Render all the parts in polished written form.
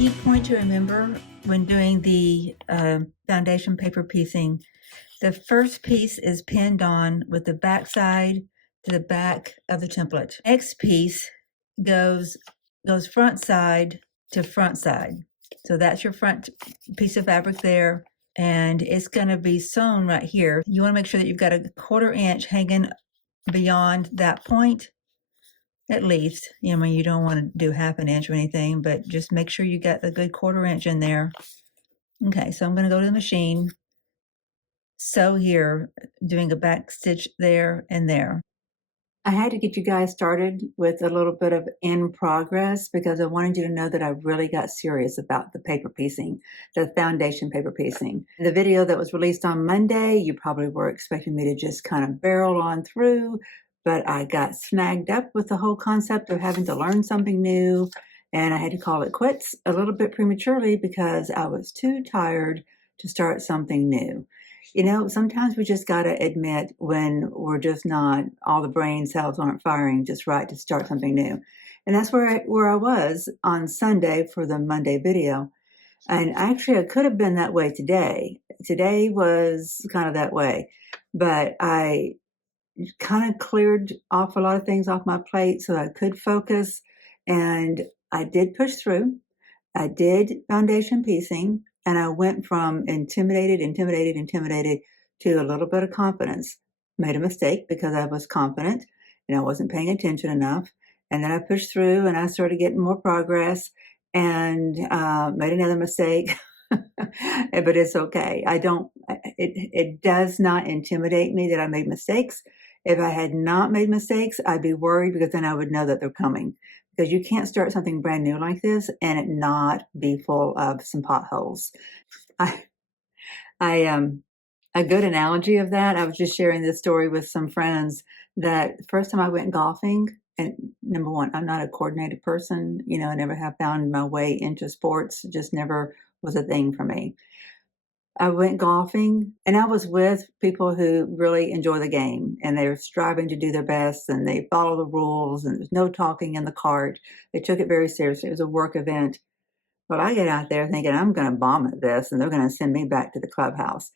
key point to remember when doing the foundation paper piecing, the first piece is pinned on with the back side to the back of the template. Next piece goes front side to front side. So that's your front piece of fabric there, and it's going to be sewn right here. You want to make sure that you've got a 1/4 inch hanging beyond that point, at least. You know, you don't want to do 1/2 inch or anything, but just make sure you got a good 1/4 inch in there. Okay, so I'm going to go to the machine, sew here, doing a back stitch there and there. I had to get you guys started with a little bit of in progress because I wanted you to know that I really got serious about the paper piecing, the foundation paper piecing. The video that was released on Monday, you probably were expecting me to just kind of barrel on through, but I got snagged up with the whole concept of having to learn something new, and I had to call it quits a little bit prematurely because I was too tired to start something new. You know, sometimes we just got to admit when we're just not, all the brain cells aren't firing just right to start something new. And that's where I was on Sunday for the Monday video. And actually, I could have been that way today. Today was kind of that way. But I kind of cleared off a lot of things off my plate so I could focus. And I did push through. I did foundation piecing. And I went from intimidated to a little bit of confidence. Made a mistake because I was confident and I wasn't paying attention enough. And then I pushed through and I started getting more progress and made another mistake. But it's okay. It does not intimidate me that I made mistakes. If I had not made mistakes, I'd be worried because then I would know that they're coming. Because you can't start something brand new like this and it not be full of some potholes. A good analogy of that, I was just sharing this story with some friends that first time I went golfing, and number one, I'm not a coordinated person. You know, I never have found my way into sports. Just never was a thing for me. I went golfing and I was with people who really enjoy the game and they're striving to do their best and they follow the rules and there's no talking in the cart. They took it very seriously. It was a work event. Well, I get out there thinking I'm going to bomb at this and they're going to send me back to the clubhouse.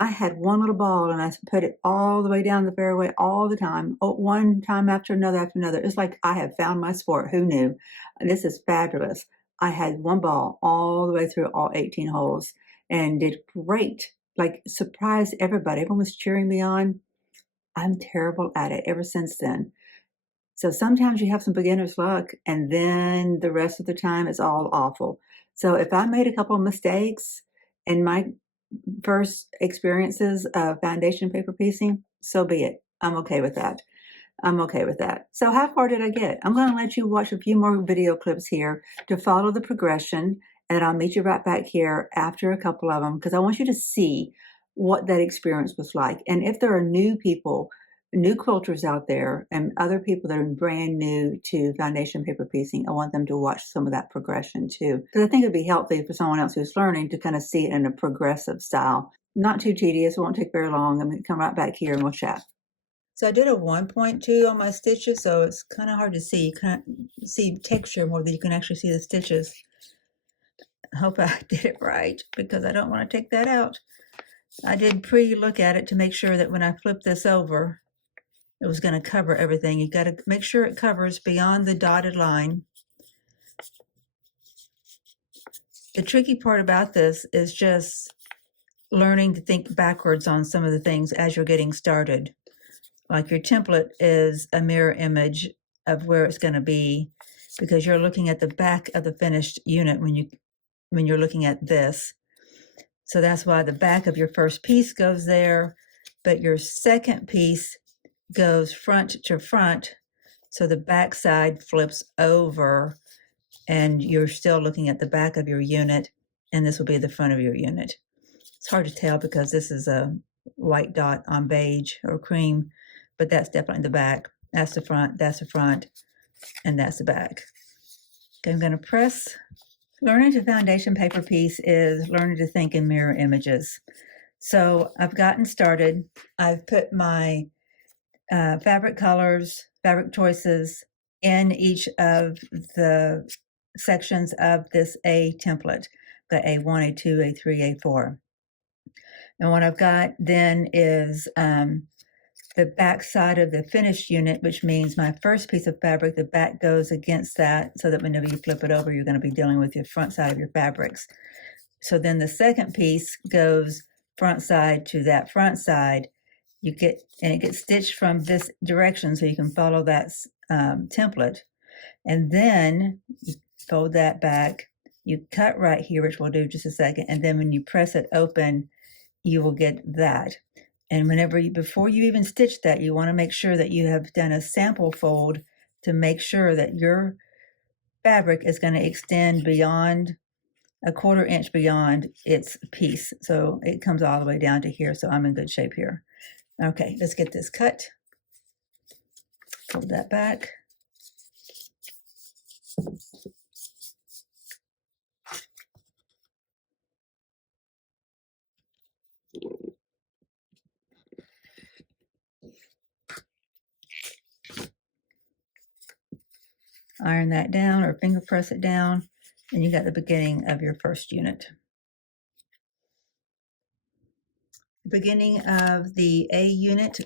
I had one little ball and I put it all the way down the fairway all the time, one time after another. It's like I have found my sport. Who knew? This is fabulous. I had one ball all the way through all 18 holes and did great, like surprised everybody. Everyone was cheering me on. I'm terrible at it ever since then. So sometimes you have some beginner's luck and then the rest of the time it's all awful. So if I made a couple of mistakes in my first experiences of foundation paper piecing, so be it. I'm okay with that. So how far did I get? I'm going to let you watch a few more video clips here to follow the progression, and I'll meet you right back here after a couple of them because I want you to see what that experience was like. And if there are new people, new quilters out there and other people that are brand new to foundation paper piecing, I want them to watch some of that progression too. Because I think it'd be healthy for someone else who's learning to kind of see it in a progressive style. Not too tedious, it won't take very long. I'm going to come right back here and we'll chat. So I did a 1.2 on my stitches, so it's kind of hard to see. You can't see texture more than you can actually see the stitches. I hope I did it right because I don't want to take that out. I did pre-look at it to make sure that when I flip this over, it was going to cover everything. You got to make sure it covers beyond the dotted line. The tricky part about this is just learning to think backwards on some of the things as you're getting started. Like your template is a mirror image of where it's going to be because you're looking at the back of the finished unit when you're looking at this. So that's why the back of your first piece goes there, but your second piece goes front to front, so the back side flips over and you're still looking at the back of your unit, and this will be the front of your unit. It's hard to tell because this is a white dot on beige or cream, but that's definitely the back. That's the front, and that's the back. Okay, I'm going to press. Learning to foundation paper piece is learning to think in mirror images. So I've gotten started. I've put my fabric colors, fabric choices in each of the sections of this A template. Got A1, A2, A3, A4. And what I've got then is the back side of the finished unit, which means my first piece of fabric, the back goes against that, so that whenever you flip it over, you're going to be dealing with your front side of your fabrics. So then the second piece goes front side to that front side. And it gets stitched from this direction, so you can follow that template. And then you fold that back, you cut right here, which we'll do just a second, and then when you press it open, you will get that. And before you even stitch that, you want to make sure that you have done a sample fold to make sure that your fabric is going to extend beyond a 1/4 inch beyond its piece. So it comes all the way down to here. So I'm in good shape here. Okay, let's get this cut. Fold that back. Iron that down or finger press it down, and you got the beginning of your first unit. The beginning of the A unit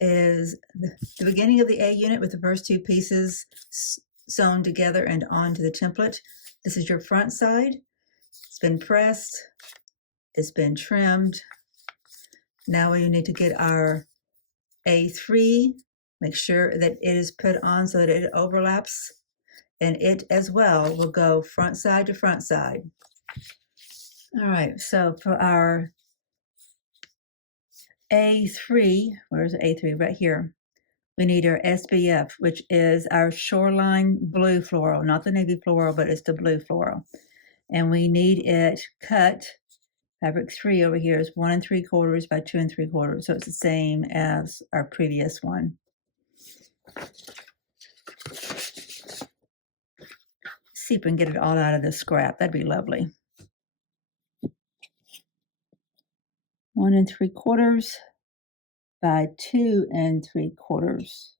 is the beginning of the A unit with the first 2 pieces sewn together and onto the template. This is your front side. It's been pressed. It's been trimmed. Now we need to get our A3. Make sure that it is put on so that it overlaps, and it as well will go front side to front side. All right, so for our A3, where's A3? Right here. We need our SBF, which is our Shoreline blue floral, not the navy floral, but it's the blue floral. And we need it cut. Fabric 3 over here is 1 3/4 by 2 3/4, so it's the same as our previous one. See if we can get it all out of this scrap. That'd be lovely. 1 3/4 by 2 3/4.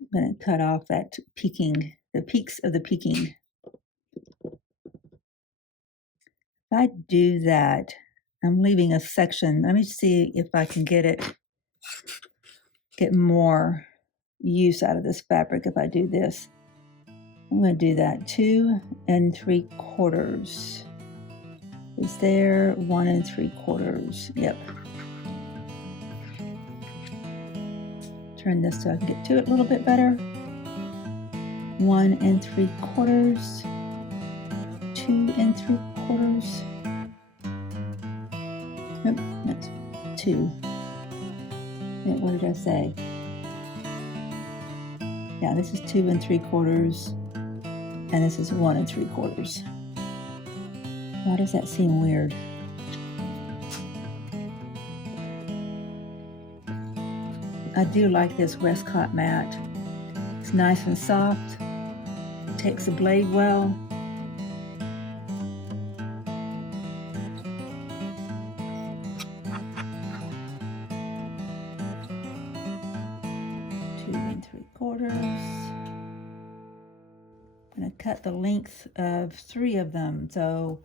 I'm going to cut off that peaking, the peaks of the peaking. If I do that, I'm leaving a section. Let me see if I can get more use out of this fabric if I do this. I'm going to do that 2 3/4. Is there 1 3/4? Yep. Turn this so I can get to it a little bit better. 1 3/4, 2 3/4. Nope, that's 2. What did I say? Yeah, this is 2 3/4, and this is 1 3/4. Why does that seem weird? I do like this Westcott mat. It's nice and soft. It takes the blade well. I'm going to cut the length of 3 of them. So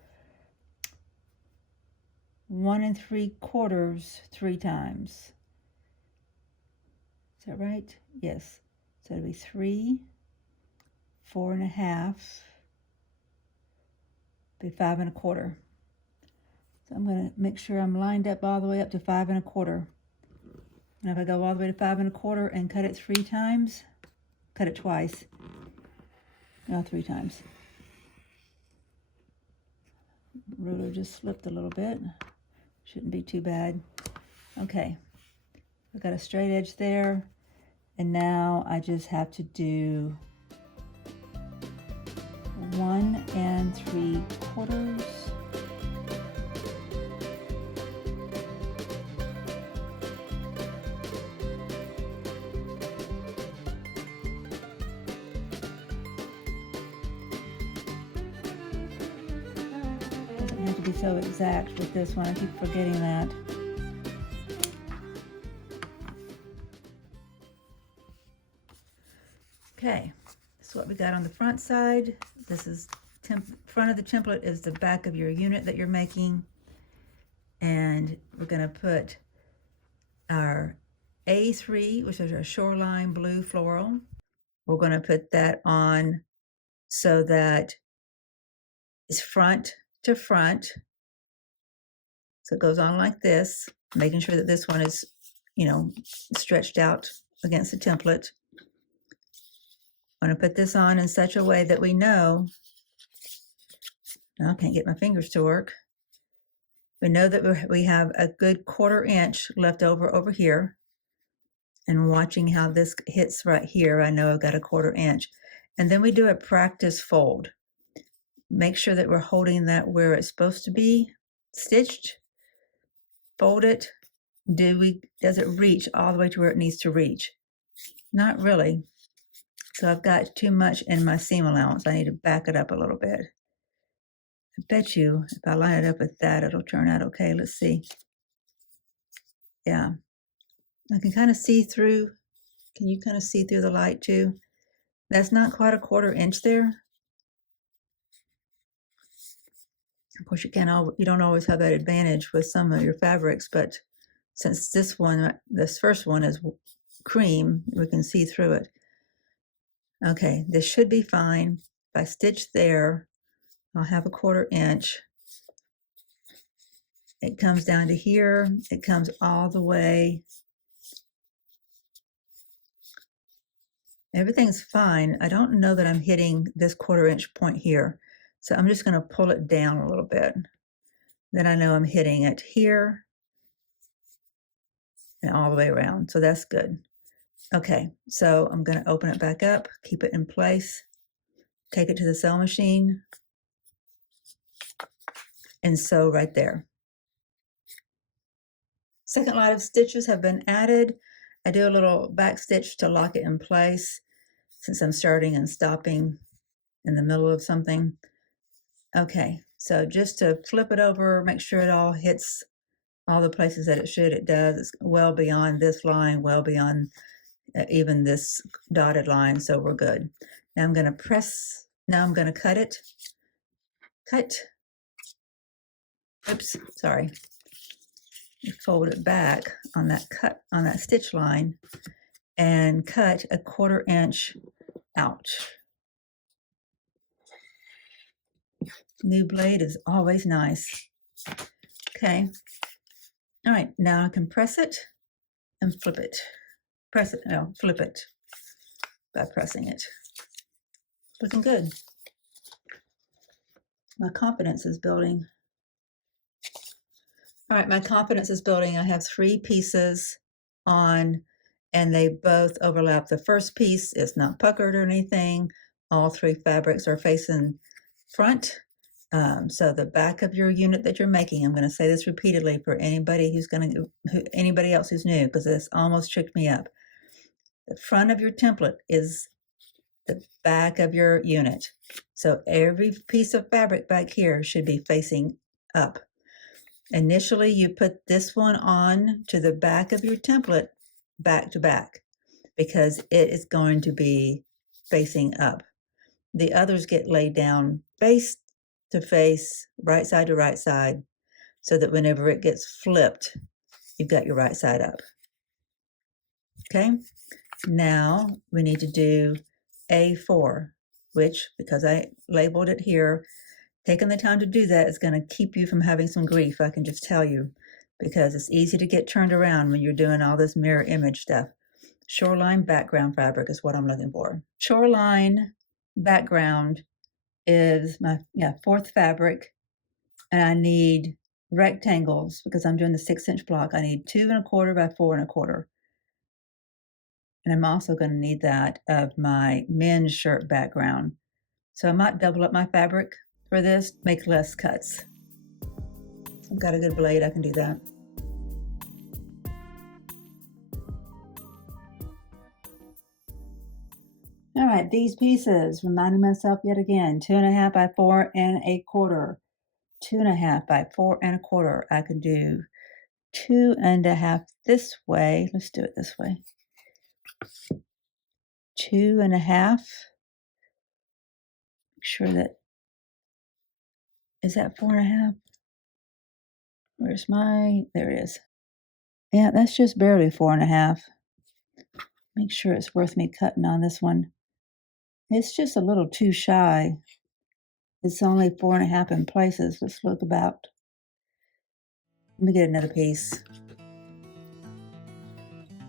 1 3/4 3 times. Is that right? Yes. So it'll be 3, 4 1/2, be 5 1/4. So I'm going to make sure I'm lined up all the way up to 5 1/4. And if I go all the way to 5 1/4 and cut it 3 times, cut it twice. No, 3 times. Ruler just slipped a little bit. Shouldn't be too bad. Okay. I've got a straight edge there. And now I just have to do 1 3/4. Doesn't have to be so exact with this one. I keep forgetting that. Okay, we got on the front side. This is front of the template is the back of your unit that you're making. And we're gonna put our A3, which is our Shoreline blue floral. We're gonna put that on so that it's front to front. So it goes on like this, making sure that this one is, you know, stretched out against the template. I'm going to put this on in such a way that we know, I can't get my fingers to work. We know that we have a good 1/4 inch left over here. And watching how this hits right here, I know I've got a 1/4 inch. And then we do a practice fold. Make sure that we're holding that where it's supposed to be stitched. Fold it. Does it reach all the way to where it needs to reach? Not really. So I've got too much in my seam allowance. I need to back it up a little bit. I bet you if I line it up with that, it'll turn out okay. Let's see. Yeah. I can kind of see through. Can you kind of see through the light too? That's not quite a 1/4 inch there. Of course, you don't always have that advantage with some of your fabrics, but since this first one is cream, we can see through it. Okay, this should be fine. If I stitch there, I'll have a 1/4 inch. It comes down to here. It comes all the way. Everything's fine. I don't know that I'm hitting this 1/4 inch point here. So I'm just going to pull it down a little bit. Then I know I'm hitting it here and all the way around. So that's good. Okay, so I'm going to open it back up, keep it in place, take it to the sewing machine, and sew right there. Second line of stitches have been added. I do a little back stitch to lock it in place since I'm starting and stopping in the middle of something. Okay, so just to flip it over, make sure it all hits all the places that it should. It does. It's well beyond this line, well beyond even this dotted line, so we're good. Now I'm going to press. Now I'm going to cut it. Cut. Oops, sorry. Fold it back on that stitch line and cut a 1/4 inch out. New blade is always nice. Okay. All right, now I can press it and flip it. Press it, no, flip it by pressing it. Looking good. My confidence is building. All right, my confidence is building. I have 3 pieces on, and they both overlap. The first piece is not puckered or anything. All 3 fabrics are facing front. So the back of your unit that you're making, I'm going to say this repeatedly for anybody anybody else who's new, because this almost tricked me up. The front of your template is the back of your unit. So every piece of fabric back here should be facing up. Initially, you put this one on to the back of your template back to back because it is going to be facing up. The others get laid down face to face, right side to right side, so that whenever it gets flipped, you've got your right side up. Okay, now we need to do A4, which, because I labeled it here, taking the time to do that is going to keep you from having some grief, I can just tell you, because it's easy to get turned around when you're doing all this mirror image stuff. Shoreline background fabric is what I'm looking for. Shoreline background is my 4th fabric, and I need rectangles because I'm doing the 6-inch block. I need 2 1/4 by 4 1/4. And I'm also going to need that of my men's shirt background. So I might double up my fabric for this, make less cuts. I've got a good blade, I can do that. All right, these pieces, reminding myself yet again, 2 1/2 by 4 1/4. 2 1/2 by 4 1/4. I could do 2 1/2 this way. Let's do it this way. 2 1/2 sure that, is that 4.5? Where's there it is. Yeah, that's just barely 4.5. Make sure it's worth me cutting on this one. It's just a little too shy. It's only 4.5 in places. Let's look about. Let me get another piece.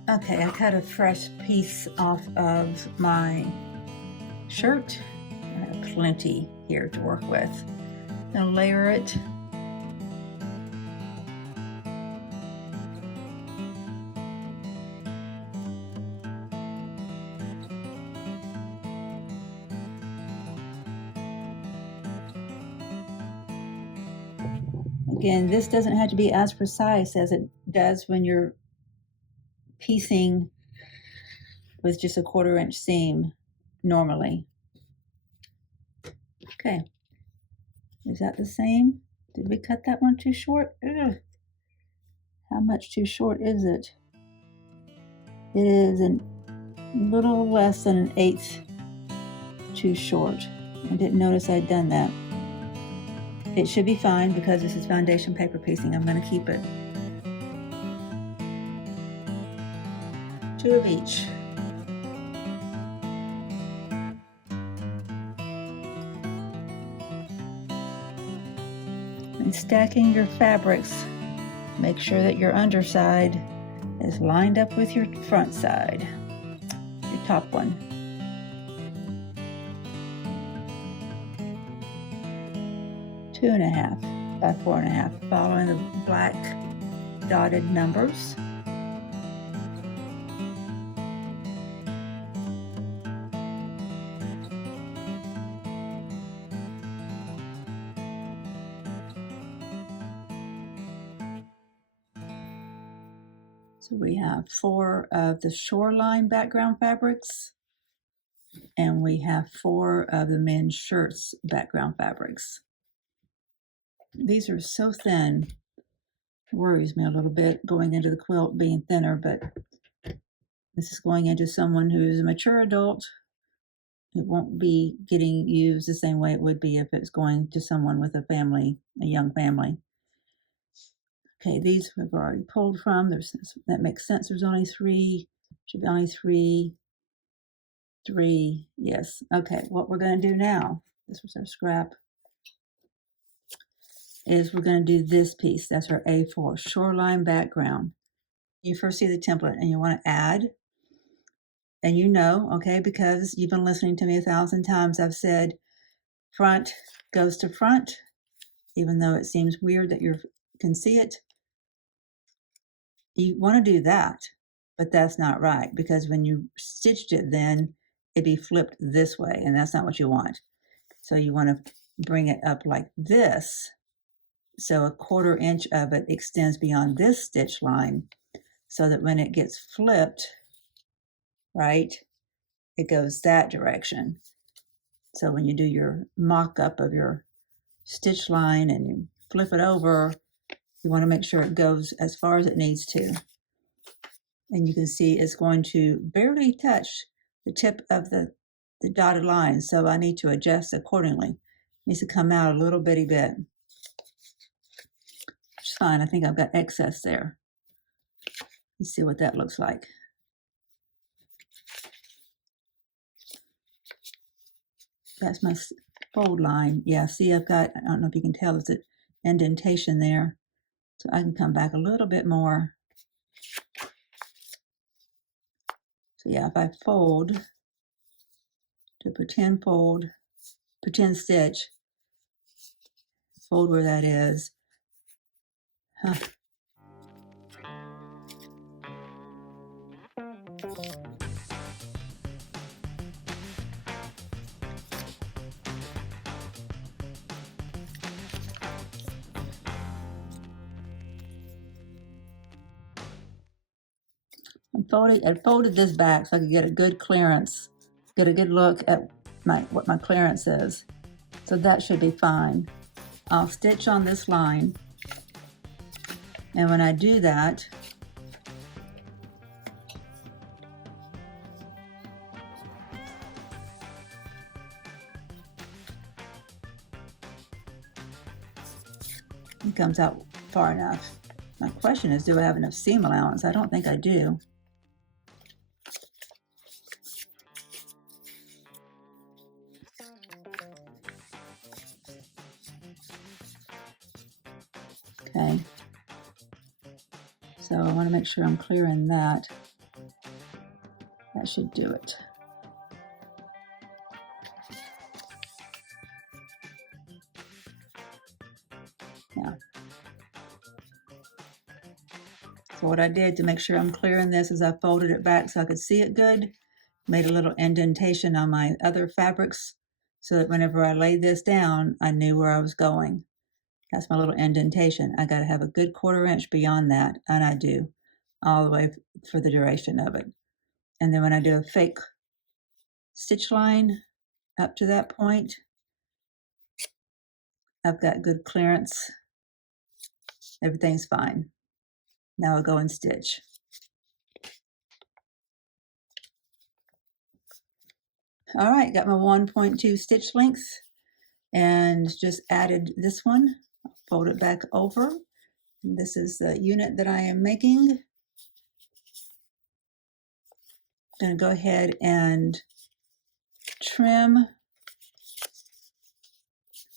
Okay, I cut a fresh piece off of my shirt. I have plenty here to work with. I'm gonna layer it. Again, this doesn't have to be as precise as it does when you're piecing with just a 1/4 inch seam normally. Okay, is that the same? Did we cut that one too short? Ugh. How much too short is it? It is a little less than 1/8 too short. I didn't notice I'd done that. It should be fine because this is foundation paper piecing. I'm going to keep it. 2 of each. And stacking your fabrics, make sure that your underside is lined up with your front side, your top one. Two and a half by 4.5, following the black dotted numbers. So we have 4 of the Shoreline background fabrics, and we have 4 of the men's shirts background fabrics. These are so thin, it worries me a little bit going into the quilt being thinner, but this is going into someone who's a mature adult. It won't be getting used the same way it would be if it's going to someone with a family, a young family. Okay, these we've already pulled from. That makes sense. There's only 3. Should be only 3. 3. Yes. Okay, what we're going to do now, this was our scrap, is we're going to do this piece. That's our A4, Shoreline background. You first see the template and you want to add. And you know, okay, because you've been listening to me 1,000 times, I've said front goes to front, even though it seems weird that you can see it. You want to do that, but that's not right, because when you stitched it, then it'd be flipped this way, and that's not what you want. So you want to bring it up like this, so a 1/4 inch of it extends beyond this stitch line, so that when it gets flipped, right, it goes that direction. So when you do your mock-up of your stitch line and you flip it over, you want to make sure it goes as far as it needs to. And you can see it's going to barely touch the tip of the dotted line, so I need to adjust accordingly. It needs to come out a little bitty bit. Which is fine, I think I've got excess there. Let's see what that looks like. That's my fold line. Yeah, see, I've got, I don't know if you can tell, there's an indentation there. So I can come back a little bit more. So yeah, if I fold, to pretend fold, pretend stitch, fold where that is. Huh. I folded this back so I could get a good clearance, get a good look at what my clearance is. So that should be fine. I'll stitch on this line, and when I do that, It comes out far enough. My question is, do I have enough seam allowance? I don't think I do. Okay. So I want to make sure I'm clearing that. That should do it. Yeah. So what I did to make sure I'm clearing this is I folded it back so I could see it good, made a little indentation on my other fabrics so that whenever I laid this down, I knew where I was going. That's my little indentation. I got to have a good 1/4 inch beyond that, and I do, all the way for the duration of it. And then when I do a fake stitch line up to that point, I've got good clearance. Everything's fine. Now I'll go and stitch. All right, got my 1.2 stitch length and just added this one. Fold it back over. This is the unit that I am making. I'm going to go ahead and trim,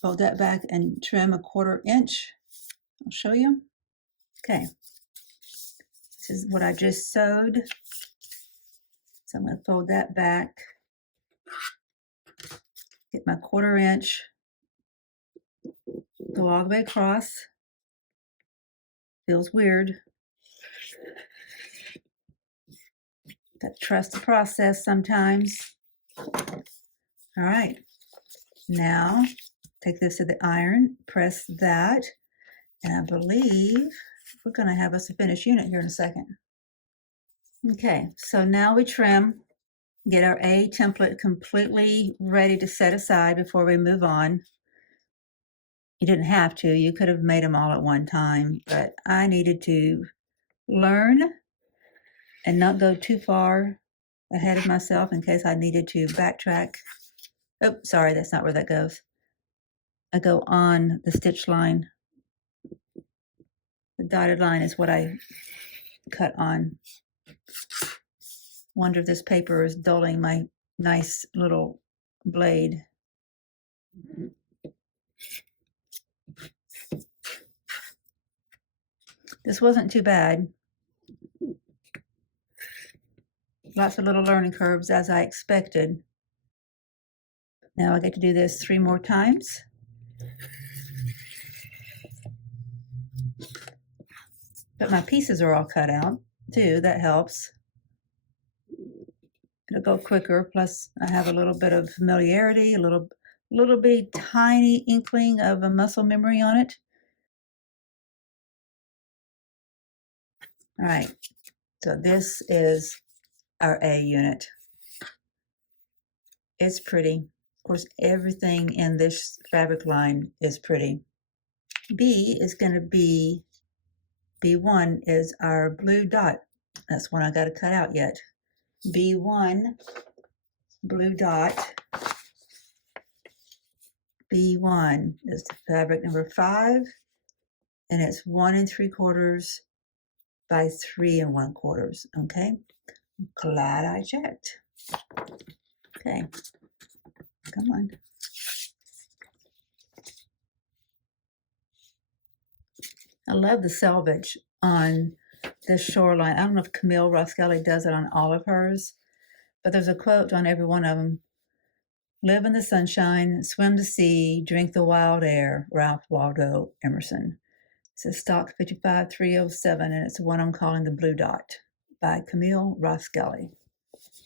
fold that back and trim a 1/4 inch. I'll show you. Okay, this is what I just sewed. So I'm going to fold that back, get my 1/4 inch, go all the way across. Feels weird. Got to trust the process sometimes. All right, now take this to the iron, press that, and I believe we're going to have us a finished unit here in a second. Okay, so now we trim, get our A template completely ready to set aside before we move on. You didn't have to, you could have made them all at one time, but I needed to learn and not go too far ahead of myself in case I needed to backtrack. Oh, sorry, that's not where that goes. I go on the stitch line. The dotted line is what I cut on. Wonder if this paper is dulling my nice little blade. This wasn't too bad. Lots of little learning curves as I expected. Now I get to do this 3 more times. But my pieces are all cut out too, that helps. It'll go quicker, plus I have a little bit of familiarity, a little bitty tiny inkling of a muscle memory on it. All right, so this is our A unit. It's pretty. Of course, everything in this fabric line is pretty. B is going to be, B1 is our blue dot. That's one I got to cut out yet. B1, blue dot. B1 is the fabric number 5, and it's 1 3/4 by 3 1/4. Okay, glad I checked. Okay, come on. I love the selvage on this Shoreline. I don't know if Camille ROSKELLEY does it on all of hers, but there's a quote on every one of them. Live in the sunshine, swim the sea, drink the wild air, Ralph Waldo Emerson. It says stock 55307, and it's the one I'm calling the Blue Dot by Camille ROSKELLEY.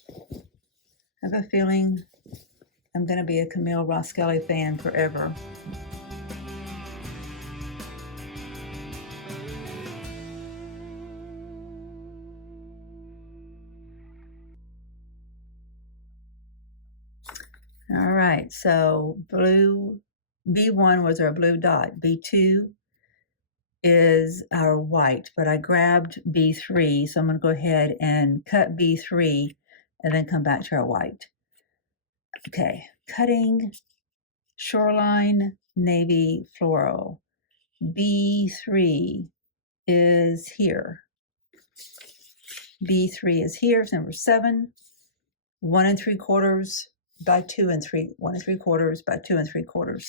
I have a feeling I'm going to be a Camille ROSKELLEY fan forever. All right, so blue, B1 was our blue dot. B2 is our white, but I grabbed B3, so I'm going to go ahead and cut B3 and then come back to our white. Okay, cutting Shoreline Navy Floral. B3 is here. B3 is here, it's number 7. 1 3/4 by 2 1 3/4 by 2 3/4.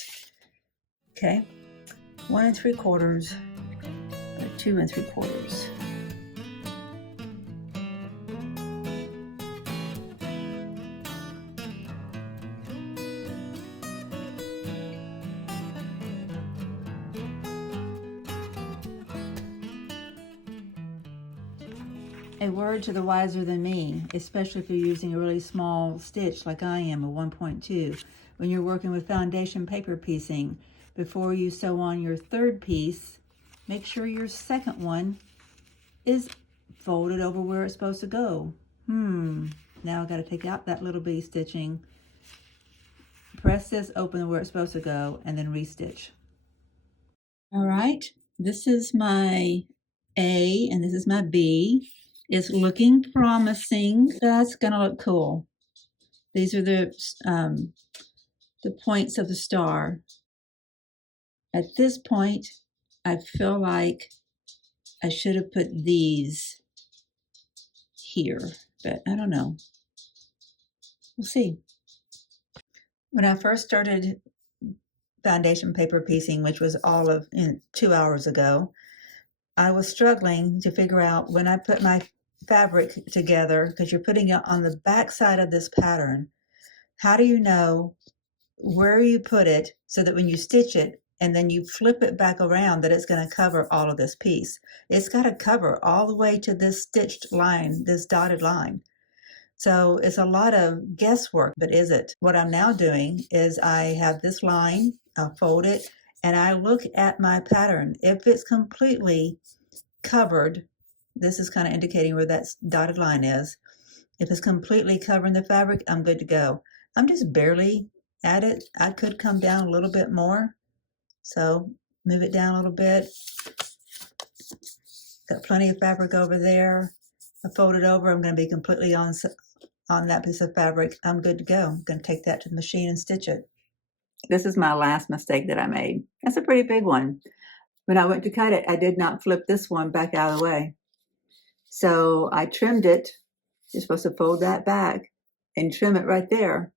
Okay, 1 3/4 by 2 3/4. A word to the wiser than me, especially if you're using a really small stitch like I am, a 1.2. When you're working with foundation paper piecing, before you sew on your 3rd piece, make sure your 2nd one is folded over where it's supposed to go. Now I got to take out that little bitty stitching, press this open where it's supposed to go, and then restitch. All right, this is my A and this is my B. It's looking promising. That's gonna look cool. These are the points of the star. At this point, I feel like I should have put these here, but I don't know. We'll see. When I first started foundation paper piecing, which was all of 2 hours ago, I was struggling to figure out when I put my fabric together, because you're putting it on the back side of this pattern, how do you know where you put it so that when you stitch it and then you flip it back around that it's going to cover all of this piece? It's got to cover all the way to this stitched line, this dotted line. So it's a lot of guesswork, but is it? What I'm now doing is I have this line, I'll fold it, and I look at my pattern. If it's completely covered, this is kind of indicating where that dotted line is. If it's completely covering the fabric, I'm good to go. I'm just barely at it. I could come down a little bit more. So move it down a little bit. Got plenty of fabric over there. I fold it over. I'm going to be completely on that piece of fabric. I'm good to go. I'm going to take that to the machine and stitch it. This is my last mistake that I made. That's a pretty big one. When I went to cut it, I did not flip this one back out of the way. So I trimmed it. You're supposed to fold that back and trim it right there.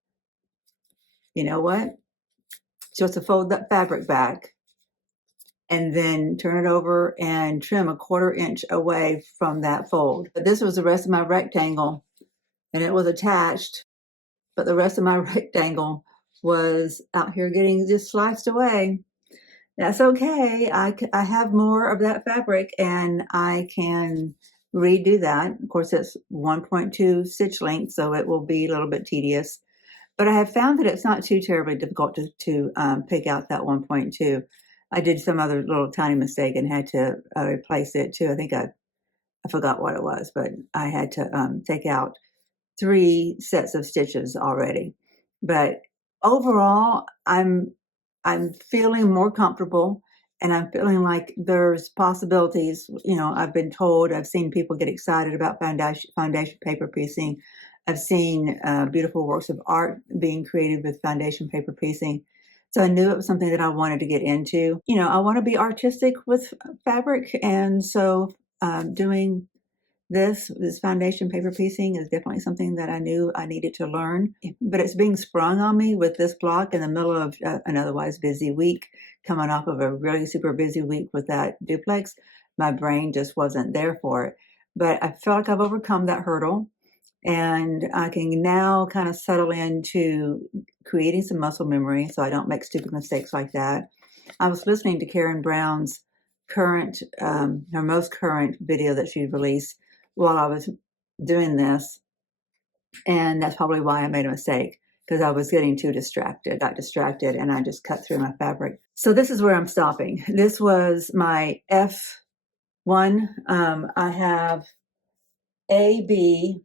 You know what? You're supposed to fold that fabric back and then turn it over and trim 1/4 inch away from that fold. But this was the rest of my rectangle, and it was attached, but the rest of my rectangle was out here getting just sliced away. That's okay. I have more of that fabric and I can redo that. Of course, it's 1.2 stitch length, so it will be a little bit tedious. But I have found that it's not too terribly difficult to pick out that 1.2. I did some other little tiny mistake and had to replace it too. I think I forgot what it was, but I had to take out 3 sets of stitches already. But overall, I'm feeling more comfortable, and I'm feeling like there's possibilities. You know, I've been told, I've seen people get excited about foundation paper piecing. I've seen beautiful works of art being created with foundation paper piecing. So I knew it was something that I wanted to get into. You know, I want to be artistic with fabric, and so doing this foundation paper piecing is definitely something that I knew I needed to learn, but it's being sprung on me with this block in the middle of an otherwise busy week, coming off of a really super busy week with that duplex. My brain just wasn't there for it, but I feel like I've overcome that hurdle, and I can now kind of settle into creating some muscle memory so I don't make stupid mistakes like that. I was listening to Karen Brown's her most current video that she released while I was doing this, and that's probably why I made a mistake, because I was getting got distracted, and I just cut through my fabric. So this is where I'm stopping. This was my F1. I have A, B,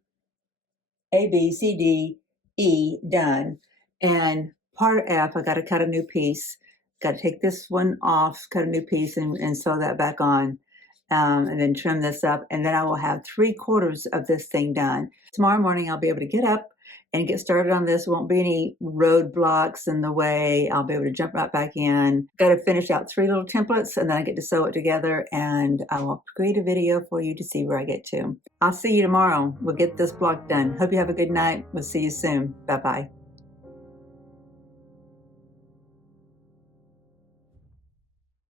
C, D, E done, and part F, I got to cut a new piece. Got to take this one off, cut a new piece, and sew that back on. and then trim this up, and then I will have 3/4 of this thing done. Tomorrow morning I'll be able to get up and get started on this. Won't be any roadblocks in the way. I'll be able to jump right back in. Got to finish out 3 little templates, and then I get to sew it together, and I will create a video for you to see where I get to. I'll see you tomorrow. We'll get this block done. Hope you have a good night. We'll see you soon. Bye-bye.